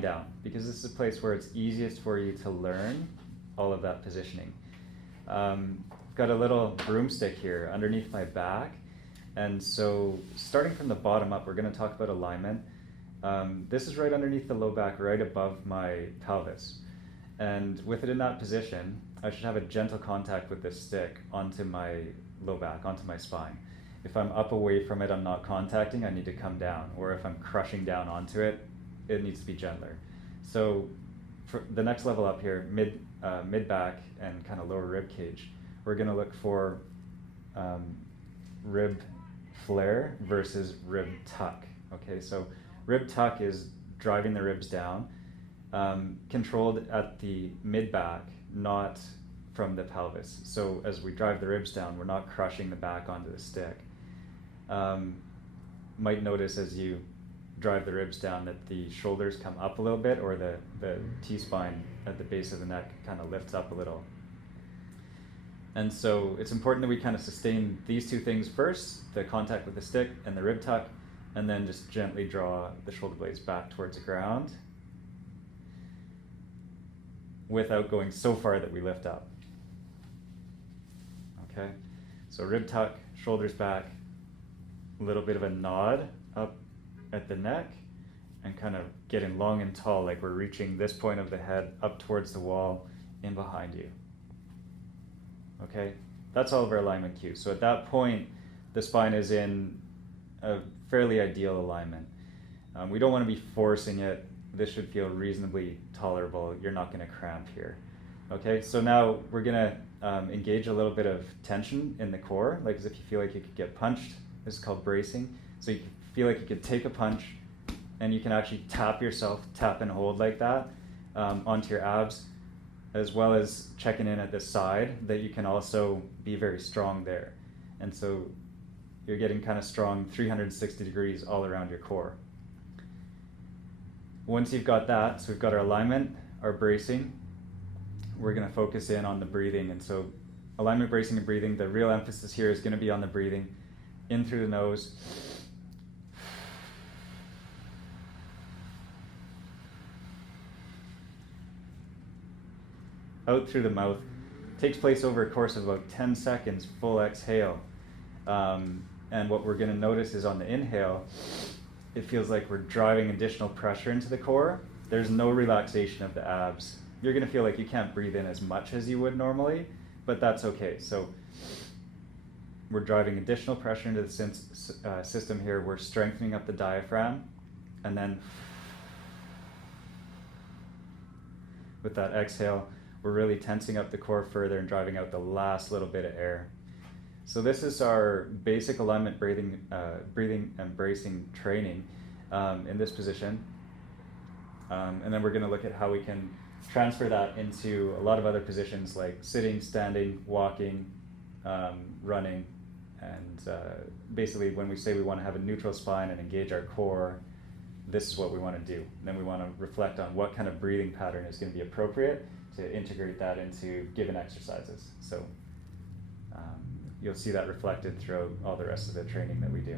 down, because this is a place where it's easiest for you to learn all of that positioning. Got a little broomstick here underneath my back, and so starting from the bottom up, we're going to talk about alignment. This is right underneath the low back, right above my pelvis, and with it in that position, I should have a gentle contact with this stick onto my low back, onto my spine. If I'm up away from it, I'm not contacting, I need to come down, or if I'm crushing down onto it, it needs to be gentler. So for the next level up here, mid back and kind of lower rib cage, we're going to look for rib flare versus rib tuck. Okay, so rib tuck is driving the ribs down, controlled at the mid back, not from the pelvis. So as we drive the ribs down, we're not crushing the back onto the stick. Might notice as you drive the ribs down that the shoulders come up a little bit, or the T-spine at the base of the neck kind of lifts up a little. And so it's important that we kind of sustain these two things first, the contact with the stick and the rib tuck, and then just gently draw the shoulder blades back towards the ground without going so far that we lift up. Okay, so rib tuck, shoulders back, a little bit of a nod up at the neck, and kind of getting long and tall, like we're reaching this point of the head up towards the wall in behind you. Okay, that's all of our alignment cues. So at that point, the spine is in a fairly ideal alignment. We don't want to be forcing it. This should feel reasonably tolerable. You're not going to cramp here. Okay, so now we're going to engage a little bit of tension in the core, like as if you feel like you could get punched. This is called bracing. So you feel like you could take a punch, and you can actually tap yourself, tap and hold like that onto your abs, as well as checking in at the side that you can also be very strong there. And so you're getting kind of strong 360 degrees all around your core. Once you've got that, so we've got our alignment, our bracing, we're going to focus in on the breathing. And so alignment, bracing, and breathing, the real emphasis here is going to be on the breathing, in through the nose, out through the mouth. Takes place over a course of about 10 seconds, full exhale. And what we're going to notice is on the inhale, it feels like we're driving additional pressure into the core. There's no relaxation of the abs. You're going to feel like you can't breathe in as much as you would normally, but that's okay. So we're driving additional pressure into the system here. We're strengthening up the diaphragm, and then with that exhale, we're really tensing up the core further and driving out the last little bit of air. So this is our basic alignment breathing and bracing training in this position. And then we're going to look at how we can transfer that into a lot of other positions like sitting, standing, walking, running. And basically when we say we want to have a neutral spine and engage our core, this is what we want to do. And then we want to reflect on what kind of breathing pattern is going to be appropriate to integrate that into given exercises. So you'll see that reflected throughout all the rest of the training that we do.